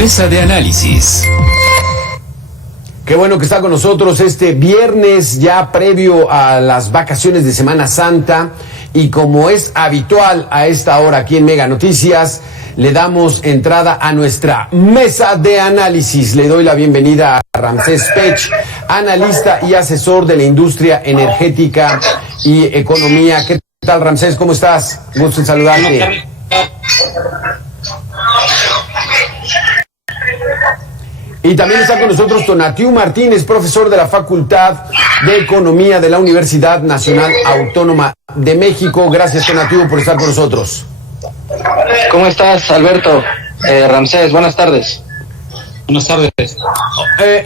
Mesa de análisis. Qué bueno que está con nosotros este viernes ya previo a las vacaciones de Semana Santa, y como es habitual a esta hora aquí en Mega Noticias, le damos entrada a nuestra mesa de análisis. Le doy la bienvenida a Ramsés Pech, analista y asesor de la industria energética y economía. ¿Qué tal, Ramsés? ¿Cómo estás? Gusto en saludarte. Y también está con nosotros Tonatiuh Martínez, profesor de la Facultad de Economía de la Universidad Nacional Autónoma de México. Gracias, Tonatiuh, por estar con nosotros. ¿Cómo estás, Alberto? Ramsés, buenas tardes. Buenas tardes.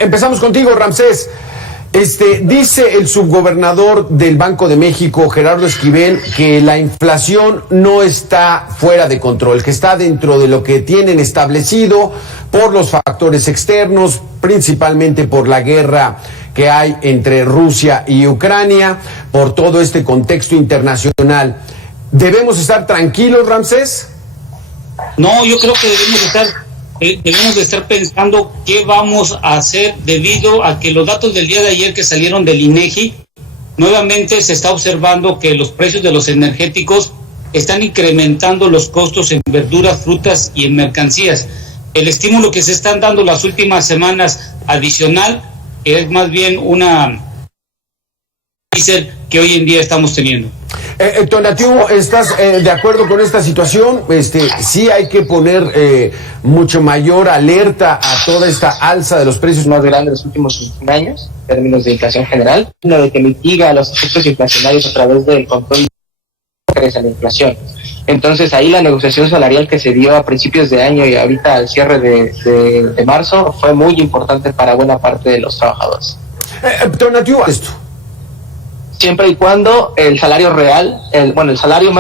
Empezamos contigo, Ramsés. Dice el subgobernador del Banco de México, Gerardo Esquivel, que la inflación no está fuera de control, que está dentro de lo que tienen establecido por los factores externos, principalmente por la guerra que hay entre Rusia y Ucrania, por todo este contexto internacional. ¿Debemos estar tranquilos, Ramsés? No, yo creo que debemos de estar pensando qué vamos a hacer, debido a que los datos del día de ayer que salieron del INEGI, nuevamente se está observando que los precios de los energéticos están incrementando los costos en verduras, frutas y en mercancías. El estímulo que se están dando las últimas semanas adicional es más bien una que hoy en día estamos teniendo. Tonatiuh, ¿estás de acuerdo con esta situación? Sí hay que poner mucho mayor alerta a toda esta alza de los precios más grandes de los últimos 21 años, en términos de inflación general, lo de que mitiga los efectos inflacionarios a través del control de la inflación. Entonces ahí la negociación salarial que se dio a principios de año y ahorita al cierre de marzo fue muy importante para buena parte de los trabajadores. Tonatiuh, esto. Siempre y cuando el salario real, el salario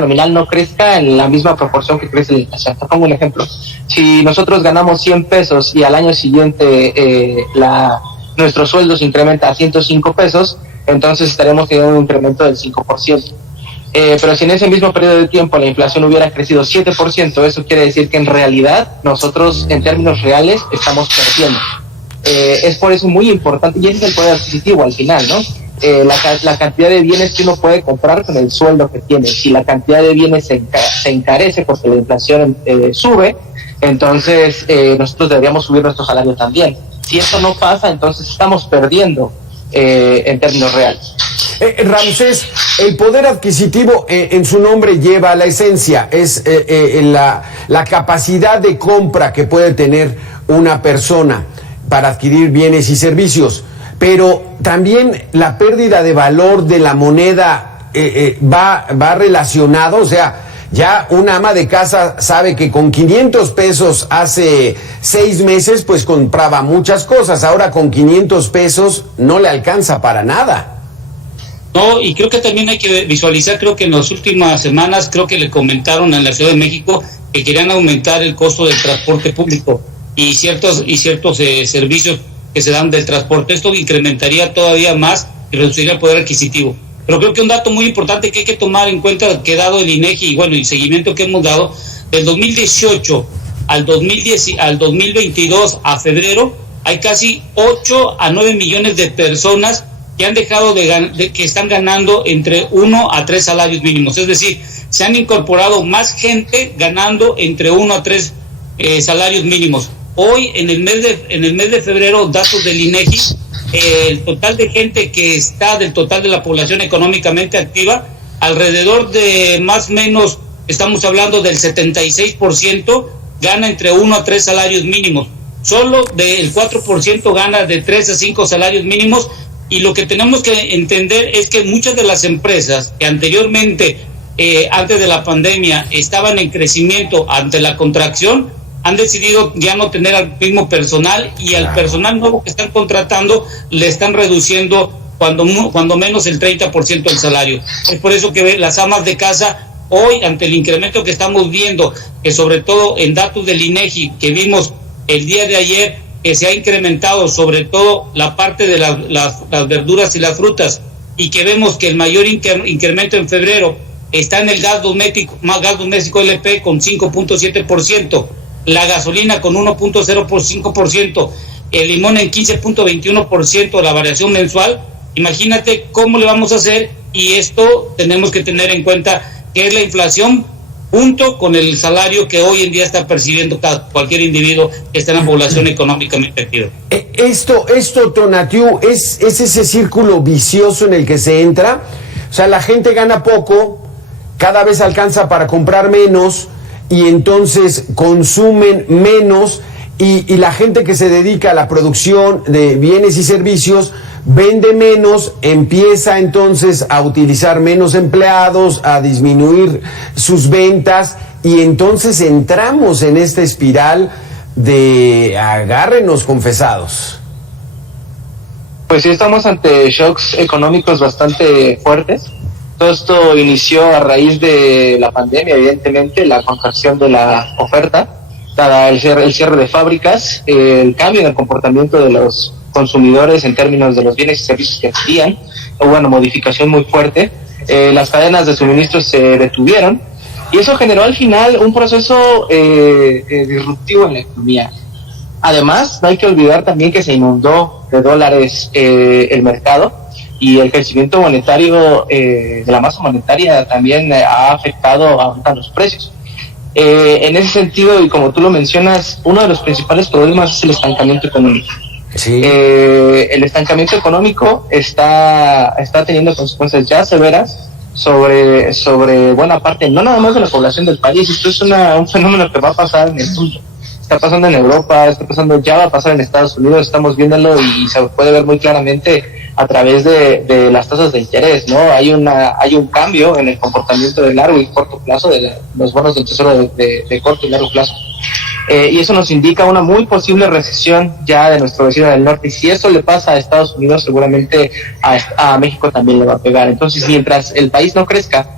nominal no crezca en la misma proporción que crece la inflación. Te pongo un ejemplo. Si nosotros ganamos 100 pesos y al año siguiente nuestro sueldo se incrementa a 105 pesos, entonces estaremos teniendo un incremento del 5%. Pero si en ese mismo periodo de tiempo la inflación hubiera crecido 7%, eso quiere decir que en realidad nosotros en términos reales estamos perdiendo. Es por eso muy importante, y ese es el poder adquisitivo al final, ¿no? La cantidad de bienes que uno puede comprar con el sueldo que tiene. Si la cantidad de bienes se encarece porque la inflación sube, entonces nosotros deberíamos subir nuestro salario también. Si esto no pasa, entonces estamos perdiendo en términos reales. Ramsés, el poder adquisitivo en su nombre lleva la esencia, es la capacidad de compra que puede tener una persona para adquirir bienes y servicios, pero también la pérdida de valor de la moneda va relacionado. O sea, ya una ama de casa sabe que con 500 pesos hace 6 meses pues compraba muchas cosas, ahora con 500 pesos no le alcanza para nada. No, y creo que también hay que visualizar, creo que en las últimas semanas, creo que le comentaron en la Ciudad de México que querían aumentar el costo del transporte público y ciertos servicios que se dan del transporte. Esto incrementaría todavía más y reduciría el poder adquisitivo. Pero creo que un dato muy importante que hay que tomar en cuenta, que dado el INEGI y el seguimiento que hemos dado, del 2018 al 2022 a febrero, hay casi 8 a 9 millones de personas que han dejado que están ganando entre 1 a 3 salarios mínimos. Es decir, se han incorporado más gente ganando entre 1 a 3 salarios mínimos. Hoy, en el mes de febrero, datos del INEGI, el total de gente que está del total de la población económicamente activa, alrededor de más o menos, estamos hablando del 76%, gana entre 1 a 3 salarios mínimos. Solo del 4% gana de 3 a 5 salarios mínimos. Y lo que tenemos que entender es que muchas de las empresas que anteriormente, antes de la pandemia, estaban en crecimiento ante la contracción, han decidido ya no tener al mismo personal, y al personal nuevo que están contratando le están reduciendo cuando menos el 30% del salario. Es por eso que las amas de casa hoy, ante el incremento que estamos viendo, que sobre todo en datos del INEGI que vimos el día de ayer, que se ha incrementado sobre todo la parte de las verduras y las frutas, y que vemos que el mayor incremento en febrero está en el gas doméstico LP con 5.7%, la gasolina con 1.05%, el limón en 15.21%, la variación mensual, imagínate cómo le vamos a hacer. Y esto tenemos que tener en cuenta que es la inflación junto con el salario que hoy en día está percibiendo cualquier individuo que está en la población económicamente activa. Esto, Tonatiuh, es ese círculo vicioso en el que se entra. O sea, la gente gana poco, cada vez alcanza para comprar menos y entonces consumen menos, y la gente que se dedica a la producción de bienes y servicios vende menos, empieza entonces a utilizar menos empleados, a disminuir sus ventas, y entonces entramos en esta espiral de agárrenos confesados. Pues sí, estamos ante shocks económicos bastante fuertes. Todo esto inició a raíz de la pandemia, evidentemente, la contracción de la oferta, dada el cierre de fábricas, el cambio en el comportamiento de los consumidores en términos de los bienes y servicios que adquirían, hubo una modificación muy fuerte, las cadenas de suministro se detuvieron, y eso generó al final un proceso disruptivo en la economía. Además, no hay que olvidar también que se inundó de dólares el mercado, y el crecimiento monetario de la masa monetaria también ha afectado a los precios. En ese sentido, y como tú lo mencionas, uno de los principales problemas es el estancamiento económico. Sí. El estancamiento económico está teniendo consecuencias ya severas sobre buena parte, no nada más de la población del país. Esto es un fenómeno que va a pasar en el mundo. Está pasando en Europa, ya va a pasar en Estados Unidos, estamos viéndolo y se puede ver muy claramente a través de las tasas de interés, ¿no? Hay un cambio en el comportamiento de largo y corto plazo de los bonos del tesoro de corto y largo plazo. Y eso nos indica una muy posible recesión ya de nuestro vecino del norte, y si eso le pasa a Estados Unidos, seguramente a México también le va a pegar. Entonces, mientras el país no crezca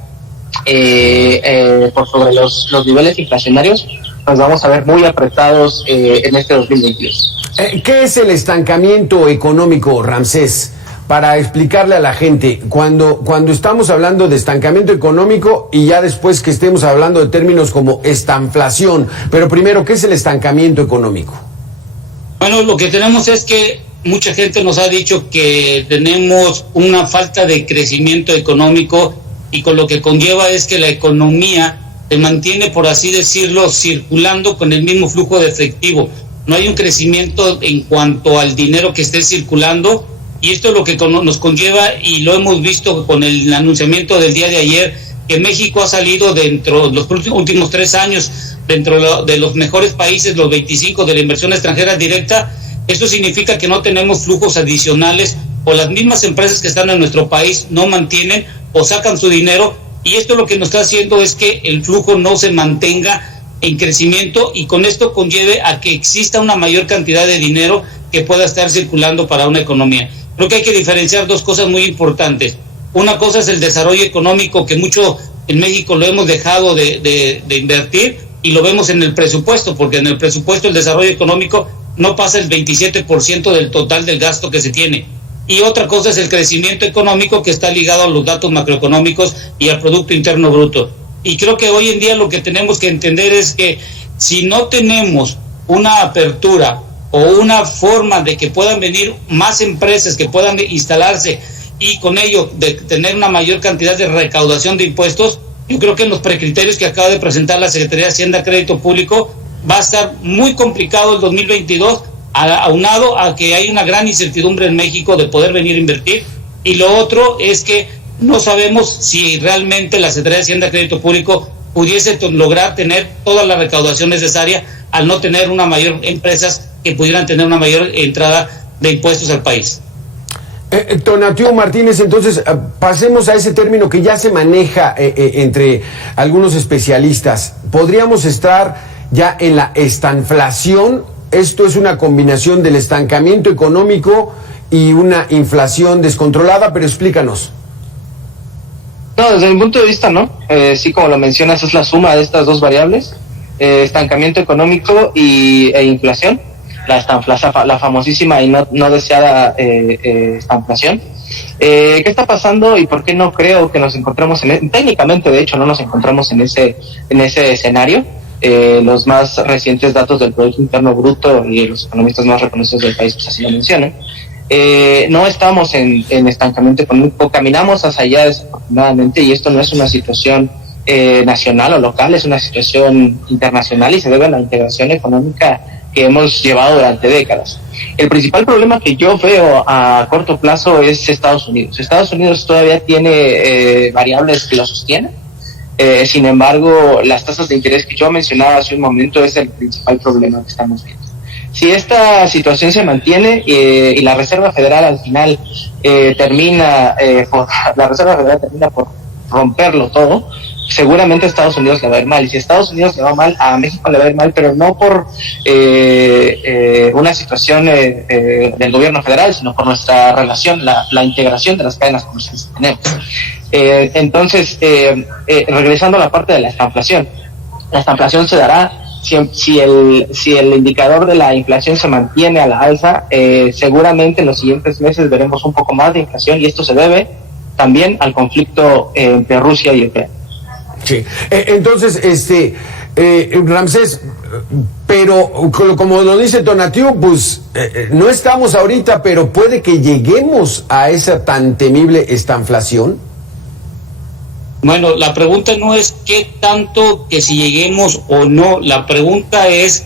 por sobre los niveles inflacionarios, nos vamos a ver muy apretados en este 2022. ¿Qué es el estancamiento económico, Ramsés? Para explicarle a la gente, cuando estamos hablando de estancamiento económico, y ya después que estemos hablando de términos como estanflación, pero primero, ¿qué es el estancamiento económico? Bueno, lo que tenemos es que mucha gente nos ha dicho que tenemos una falta de crecimiento económico, y con lo que conlleva es que la economía se mantiene, por así decirlo, circulando con el mismo flujo de efectivo. No hay un crecimiento en cuanto al dinero que esté circulando, y esto es lo que nos conlleva, y lo hemos visto con el anunciamiento del día de ayer, que México ha salido dentro de los últimos 3 años, dentro de los mejores países, los 25 de la inversión extranjera directa. Esto significa que no tenemos flujos adicionales, o las mismas empresas que están en nuestro país no mantienen o sacan su dinero, y esto lo que nos está haciendo es que el flujo no se mantenga en crecimiento, y con esto conlleve a que exista una mayor cantidad de dinero que pueda estar circulando para una economía. Creo que hay que diferenciar dos cosas muy importantes. Una cosa es el desarrollo económico, que mucho en México lo hemos dejado de invertir, y lo vemos en el presupuesto, porque en el presupuesto el desarrollo económico no pasa el 27% del total del gasto que se tiene. Y otra cosa es el crecimiento económico, que está ligado a los datos macroeconómicos y al Producto Interno Bruto. Y creo que hoy en día lo que tenemos que entender es que si no tenemos una apertura o una forma de que puedan venir más empresas, que puedan instalarse, y con ello de tener una mayor cantidad de recaudación de impuestos, yo creo que en los precriterios que acaba de presentar la Secretaría de Hacienda Crédito Público va a estar muy complicado el 2022, aunado a que hay una gran incertidumbre en México de poder venir a invertir. Y lo otro es que no sabemos si realmente la Secretaría de Hacienda Crédito Público pudiese lograr tener toda la recaudación necesaria, al no tener una mayor empresas que pudieran tener una mayor entrada de impuestos al país. Tonatiuh Martínez, entonces pasemos a ese término que ya se maneja entre algunos especialistas. ¿Podríamos estar ya en la estanflación? Esto es una combinación del estancamiento económico y una inflación descontrolada, pero explícanos. No, desde mi punto de vista no. Sí, como lo mencionas, es la suma de estas dos variables, estancamiento económico e inflación. La famosísima y no deseada estanflación. ¿Qué está pasando y por qué no creo que nos encontremos técnicamente, de hecho, no nos encontramos en ese escenario? los más recientes datos del Producto Interno Bruto y los economistas más reconocidos del país pues así lo mencionan. No estamos en estancamiento económico, caminamos hacia allá desafortunadamente, y esto no es una situación nacional o local, es una situación internacional y se debe a la integración económica que hemos llevado durante décadas. El principal problema que yo veo a corto plazo es Estados Unidos. Estados Unidos todavía tiene variables que lo sostienen. Sin embargo, las tasas de interés que yo mencionaba hace un momento es el principal problema que estamos viendo. Si esta situación se mantiene y la Reserva Federal al final termina por romperlo todo, seguramente a Estados Unidos le va a ir mal. Y si a Estados Unidos le va mal, a México le va a ir mal, pero no por una situación del gobierno federal, sino por nuestra relación, la integración de las cadenas comerciales que tenemos. Entonces, regresando a la parte de la estanflación se dará si el indicador de la inflación se mantiene a la alza. Seguramente en los siguientes meses veremos un poco más de inflación, y esto se debe también al conflicto entre Rusia y Ucrania. Sí, entonces, Ramsés, pero como lo dice Tonatiuh, pues no estamos ahorita, pero puede que lleguemos a esa tan temible estanflación. Bueno, la pregunta no es qué tanto que si lleguemos o no, la pregunta es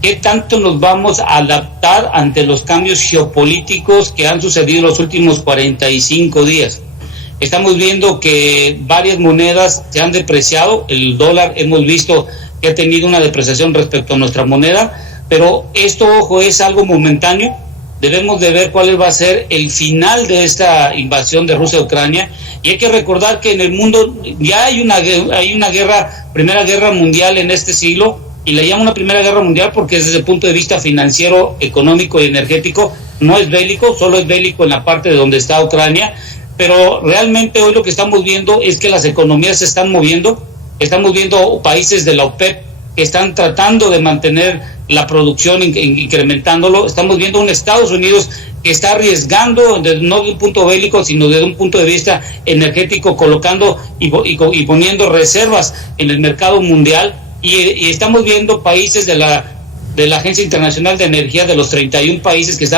qué tanto nos vamos a adaptar ante los cambios geopolíticos que han sucedido en los últimos 45 días. Estamos viendo que varias monedas se han depreciado, el dólar hemos visto que ha tenido una depreciación respecto a nuestra moneda, pero esto, ojo, es algo momentáneo. Debemos de ver cuál va a ser el final de esta invasión de Rusia a Ucrania, y hay que recordar que en el mundo ya hay una guerra, primera guerra mundial en este siglo, y le llamo una primera guerra mundial porque desde el punto de vista financiero, económico y energético no es bélico, solo es bélico en la parte de donde está Ucrania. Pero realmente hoy lo que estamos viendo es que las economías se están moviendo. Estamos viendo países de la OPEP que están tratando de mantener la producción, incrementándolo. Estamos viendo un Estados Unidos que está arriesgando, no de un punto bélico, sino desde un punto de vista energético, colocando y poniendo reservas en el mercado mundial. Y estamos viendo países de la Agencia Internacional de Energía, de los 31 países que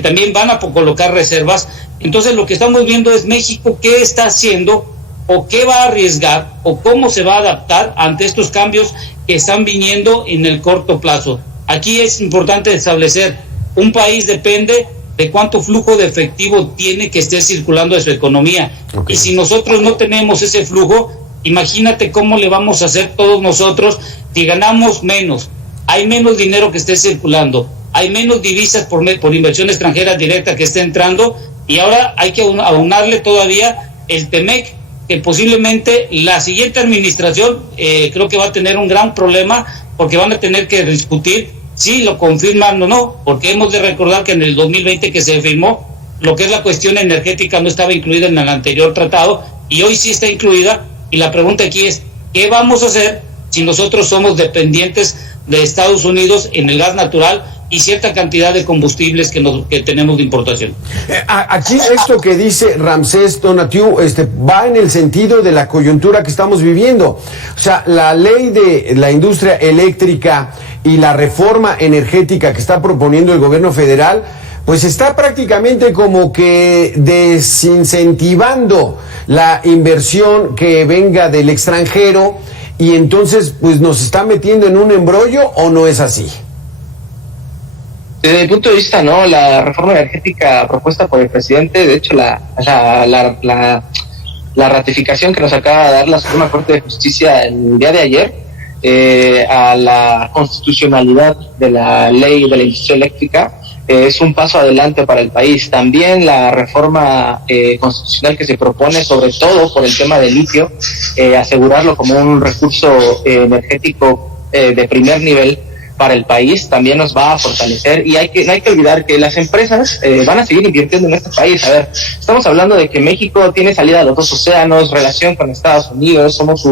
también van a colocar reservas. Entonces lo que estamos viendo es México qué está haciendo, o qué va a arriesgar, o cómo se va a adaptar ante estos cambios que están viniendo en el corto plazo. Aquí es importante establecer, un país depende de cuánto flujo de efectivo tiene que esté circulando de su economía. Okay. Y si nosotros no tenemos ese flujo, imagínate cómo le vamos a hacer todos nosotros si ganamos menos. Hay menos dinero que esté circulando, hay menos divisas por inversión extranjera directa que esté entrando, y ahora hay que aunarle todavía el TEMEC, que posiblemente la siguiente administración creo que va a tener un gran problema, porque van a tener que discutir si lo confirman o no, porque hemos de recordar que en el 2020 que se firmó, lo que es la cuestión energética no estaba incluida en el anterior tratado, y hoy sí está incluida, y la pregunta aquí es, ¿qué vamos a hacer si nosotros somos dependientes de Estados Unidos en el gas natural y cierta cantidad de combustibles que tenemos de importación? Aquí esto que dice Ramsés Tonatiuh va en el sentido de la coyuntura que estamos viviendo. O sea, la ley de la industria eléctrica y la reforma energética que está proponiendo el gobierno federal, pues está prácticamente como que desincentivando la inversión que venga del extranjero, y entonces pues nos está metiendo en un embrollo, ¿o no es así? Desde mi punto de vista, no, la reforma energética propuesta por el presidente, de hecho la ratificación que nos acaba de dar la Suprema Corte de Justicia el día de ayer a la constitucionalidad de la ley de la industria eléctrica es un paso adelante para el país. También la reforma constitucional que se propone, sobre todo por el tema del litio, asegurarlo como un recurso energético de primer nivel para el país, también nos va a fortalecer. Y no hay que olvidar que las empresas van a seguir invirtiendo en este país. A ver, estamos hablando de que México tiene salida a los dos océanos, relación con Estados Unidos, somos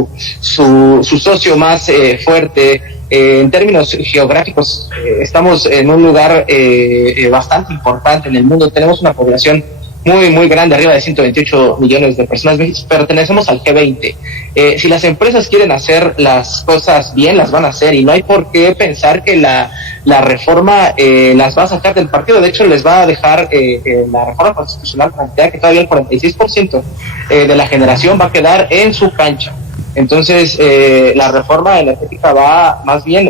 su socio más fuerte. En términos geográficos, estamos en un lugar bastante importante en el mundo. Tenemos una población muy grande, arriba de 128 millones de personas, pertenecemos al G20. Si las empresas quieren hacer las cosas bien, las van a hacer, y no hay por qué pensar que la reforma las va a sacar del partido. De hecho, les va a dejar la reforma constitucional plantea que todavía el 46% de la generación va a quedar en su cancha. Entonces, la reforma energética va más bien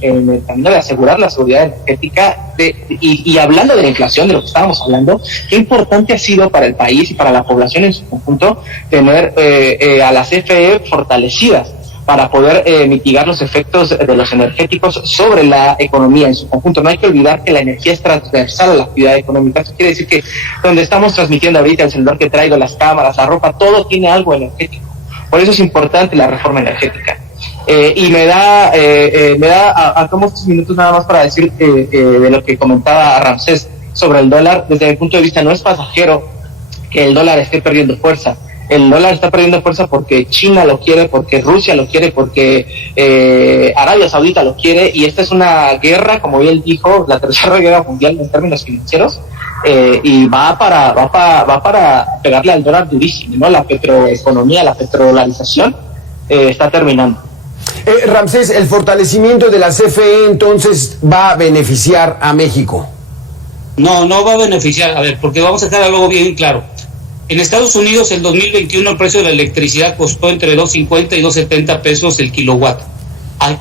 en el camino de asegurar la seguridad energética. Y hablando de la inflación, de lo que estábamos hablando, qué importante ha sido para el país y para la población en su conjunto tener a las CFE fortalecidas para poder mitigar los efectos de los energéticos sobre la economía en su conjunto. No hay que olvidar que la energía es transversal a la actividad económica. Eso quiere decir que donde estamos transmitiendo ahorita, el celular que traigo, las cámaras, la ropa, todo tiene algo energético. Por eso es importante la reforma energética. Y me da tomo estos minutos nada más para decir de lo que comentaba Ramsés sobre el dólar. Desde mi punto de vista, no es pasajero que el dólar esté perdiendo fuerza. El dólar está perdiendo fuerza porque China lo quiere, porque Rusia lo quiere, porque Arabia Saudita lo quiere, y esta es una guerra, como él dijo, la tercera guerra mundial en términos financieros, y va para pegarle al dólar durísimo, ¿no? La petroeconomía, la petrodolarización está terminando. Ramsés, ¿el fortalecimiento de la CFE entonces va a beneficiar a México? No va a beneficiar, a ver, porque vamos a dejar algo bien claro. En Estados Unidos, en 2021, el precio de la electricidad costó entre 2.50 y 2.70 pesos el kilowatt.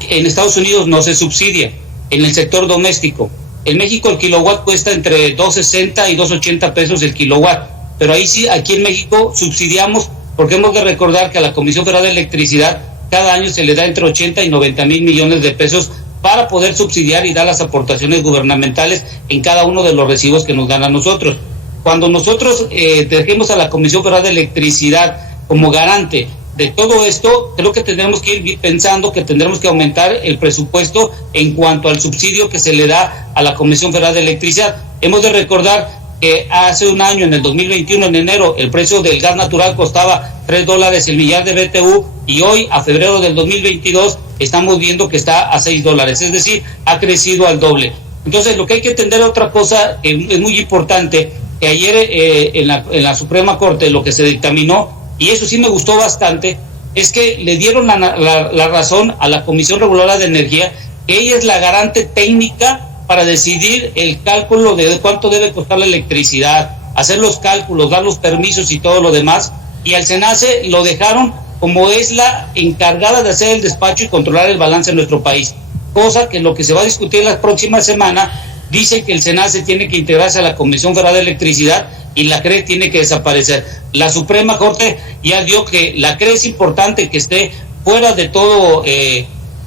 En Estados Unidos no se subsidia, en el sector doméstico. En México el kilowatt cuesta entre 2.60 y 2.80 pesos el kilowatt, pero ahí sí, aquí en México subsidiamos, porque hemos de recordar que a la Comisión Federal de Electricidad cada año se le da entre 80 y 90 mil millones de pesos para poder subsidiar y dar las aportaciones gubernamentales en cada uno de los recibos que nos dan a nosotros. Cuando nosotros dejemos a la Comisión Federal de Electricidad como garante de todo esto, creo que tendremos que ir pensando que tendremos que aumentar el presupuesto en cuanto al subsidio que se le da a la Comisión Federal de Electricidad. Hemos de recordar que hace un año, en el 2021, en enero, el precio del gas natural costaba $3 el millar de BTU, y hoy, a febrero del 2022, estamos viendo que está a $6, es decir, ha crecido al doble. Entonces, lo que hay que entender otra cosa es muy importante, que ayer en la Suprema Corte lo que se dictaminó, y eso sí me gustó bastante, es que le dieron la razón a la Comisión Reguladora de Energía, que ella es la garante técnica para decidir el cálculo de cuánto debe costar la electricidad, hacer los cálculos, dar los permisos y todo lo demás, y al SENACE lo dejaron como es la encargada de hacer el despacho y controlar el balance en nuestro país, cosa que lo que se va a discutir la próxima semana dice que el SENACE tiene que integrarse a la Comisión Federal de Electricidad y la CRE tiene que desaparecer. La Suprema Corte ya dio que la CRE es importante que esté fuera de todo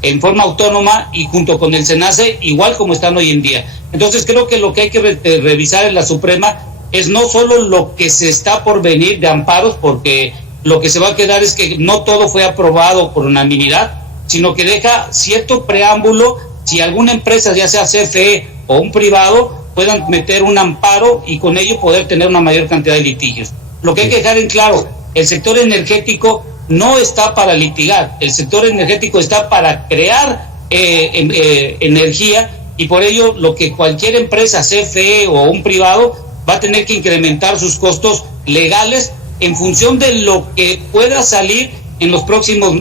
en forma autónoma y junto con el SENACE, igual como están hoy en día. Entonces creo que lo que hay que revisar en la Suprema es no solo lo que se está por venir de amparos, porque lo que se va a quedar es que no todo fue aprobado por unanimidad, sino que deja cierto preámbulo si alguna empresa, ya sea CFE o un privado, puedan meter un amparo y con ello poder tener una mayor cantidad de litigios. Lo que hay que dejar en claro, el sector energético no está para litigar, el sector energético está para crear energía, y por ello lo que cualquier empresa, CFE o un privado, va a tener que incrementar sus costos legales en función de lo que pueda salir en los próximos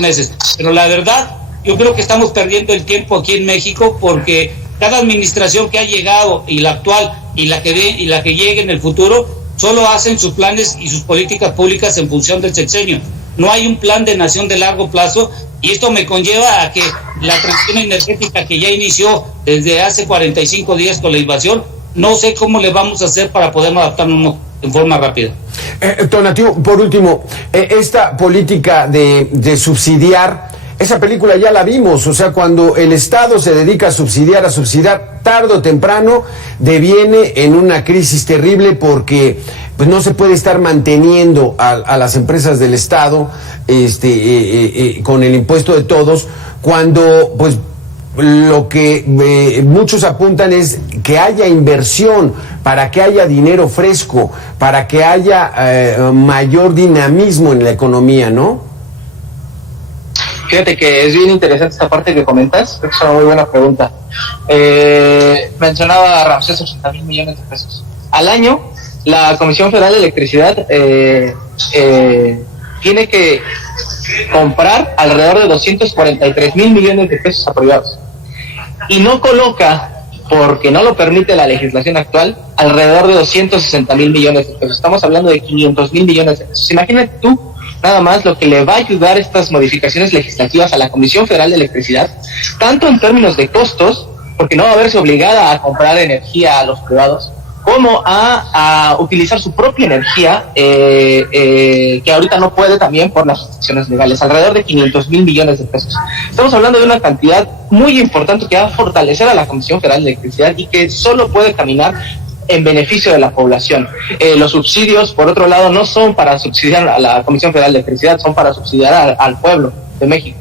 meses. Pero la verdad, yo creo que estamos perdiendo el tiempo aquí en México, porque cada administración que ha llegado, y la actual y la que llegue en el futuro, solo hacen sus planes y sus políticas públicas en función del sexenio. No hay un plan de nación de largo plazo, y esto me conlleva a que la transición energética que ya inició desde hace 45 días con la invasión, no sé cómo le vamos a hacer para poder adaptarnos en forma rápida. Tonatiuh, por último, esta política de subsidiar, esa película ya la vimos, o sea, cuando el Estado se dedica a subsidiar, tarde o temprano deviene en una crisis terrible, porque pues no se puede estar manteniendo a las empresas del Estado con el impuesto de todos, cuando pues lo que muchos apuntan es que haya inversión, para que haya dinero fresco, para que haya mayor dinamismo en la economía, ¿no? Fíjate que es bien interesante esta parte que comentas, es una muy buena pregunta. Mencionaba Ramsés 80,000 millones de pesos. Al año la Comisión Federal de Electricidad tiene que comprar alrededor de 243 mil millones de pesos a privados y no coloca, porque no lo permite la legislación actual, alrededor de 260 mil millones de pesos. Estamos hablando de 500 mil millones de pesos. Imagínate tú nada más lo que le va a ayudar estas modificaciones legislativas a la Comisión Federal de Electricidad, tanto en términos de costos, porque no va a verse obligada a comprar energía a los privados, como a utilizar su propia energía, que ahorita no puede también por las restricciones legales, alrededor de 500 mil millones de pesos. Estamos hablando de una cantidad muy importante que va a fortalecer a la Comisión Federal de Electricidad y que solo puede caminar en beneficio de la población. Los subsidios, por otro lado, no son para subsidiar a la Comisión Federal de Electricidad, son para subsidiar al pueblo de México.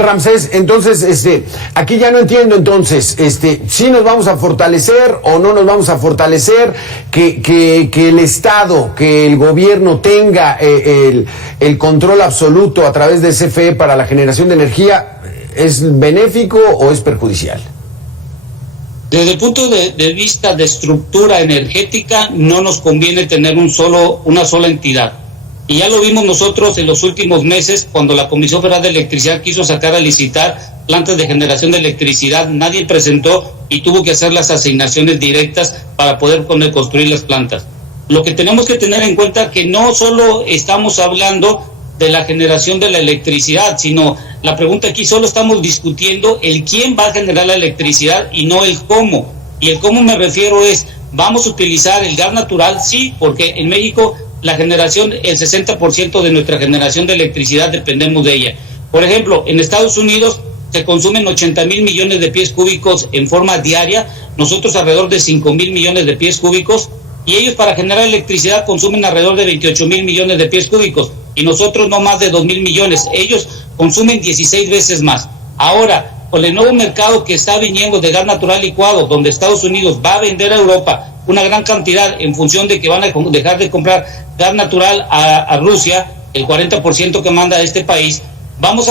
Ramsés, entonces, aquí ya no entiendo, entonces, si nos vamos a fortalecer o no nos vamos a fortalecer, que el Estado, que el gobierno tenga el control absoluto a través de CFE para la generación de energía, ¿es benéfico o es perjudicial? Desde el punto de vista de estructura energética, no nos conviene tener una sola entidad. Y ya lo vimos nosotros en los últimos meses, cuando la Comisión Federal de Electricidad quiso sacar a licitar plantas de generación de electricidad, nadie presentó y tuvo que hacer las asignaciones directas para poder construir las plantas. Lo que tenemos que tener en cuenta es que no solo estamos hablando de la generación de la electricidad, sino la pregunta aquí solo estamos discutiendo el quién va a generar la electricidad y no el cómo. Y el cómo me refiero es, vamos a utilizar el gas natural, sí, porque en México la generación, el 60% de nuestra generación de electricidad dependemos de ella. Por ejemplo, en Estados Unidos se consumen 80 mil millones de pies cúbicos en forma diaria, nosotros alrededor de 5 mil millones de pies cúbicos, y ellos para generar electricidad consumen alrededor de 28 mil millones de pies cúbicos, y nosotros no más de 2 mil millones, ellos consumen 16 veces más. Ahora, con el nuevo mercado que está viniendo de gas natural licuado, donde Estados Unidos va a vender a Europa una gran cantidad en función de que van a dejar de comprar gas natural a Rusia, el 40% que manda a este país, vamos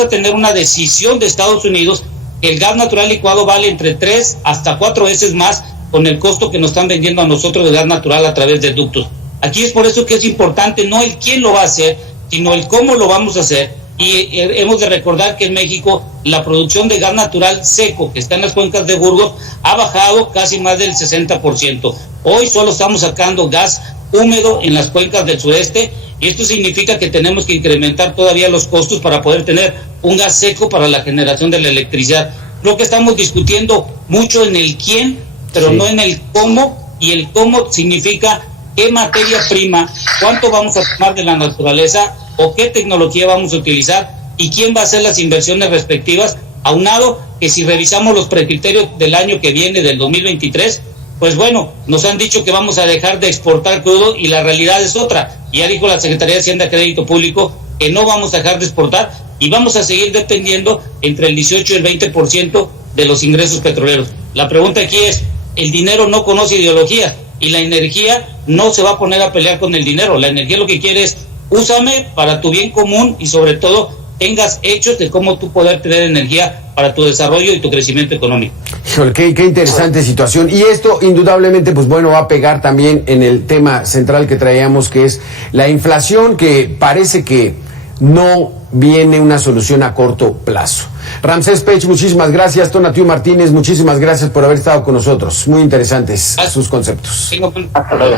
a tener una decisión de Estados Unidos que el gas natural licuado vale entre 3 hasta 4 veces más con el costo que nos están vendiendo a nosotros de gas natural a través de ductos. Aquí es por eso que es importante no el quién lo va a hacer, sino el cómo lo vamos a hacer. Y hemos de recordar que en México la producción de gas natural seco que está en las cuencas de Burgos ha bajado casi más del 60%. Hoy solo estamos sacando gas húmedo en las cuencas del sureste y esto significa que tenemos que incrementar todavía los costos para poder tener un gas seco para la generación de la electricidad. Creo que estamos discutiendo mucho en el quién, pero sí, no en el cómo, y el cómo significa qué materia prima, cuánto vamos a tomar de la naturaleza o qué tecnología vamos a utilizar y quién va a hacer las inversiones respectivas, aunado que si revisamos los precriterios del año que viene, del 2023, pues bueno, nos han dicho que vamos a dejar de exportar crudo y la realidad es otra. Ya dijo la Secretaría de Hacienda y Crédito Público que no vamos a dejar de exportar y vamos a seguir dependiendo entre el 18 y el 20% de los ingresos petroleros. La pregunta aquí es, el dinero no conoce ideología y la energía no se va a poner a pelear con el dinero. La energía lo que quiere es úsame para tu bien común y sobre todo tengas hechos de cómo tú poder tener energía para tu desarrollo y tu crecimiento económico. Híjole, qué interesante situación. Y esto indudablemente, pues bueno, va a pegar también en el tema central que traíamos, que es la inflación, que parece que no viene una solución a corto plazo. Ramsés Pech, muchísimas gracias. Tonatiuh Martínez, muchísimas gracias por haber estado con nosotros. Muy interesantes sus conceptos. Hasta luego.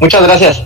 Muchas gracias.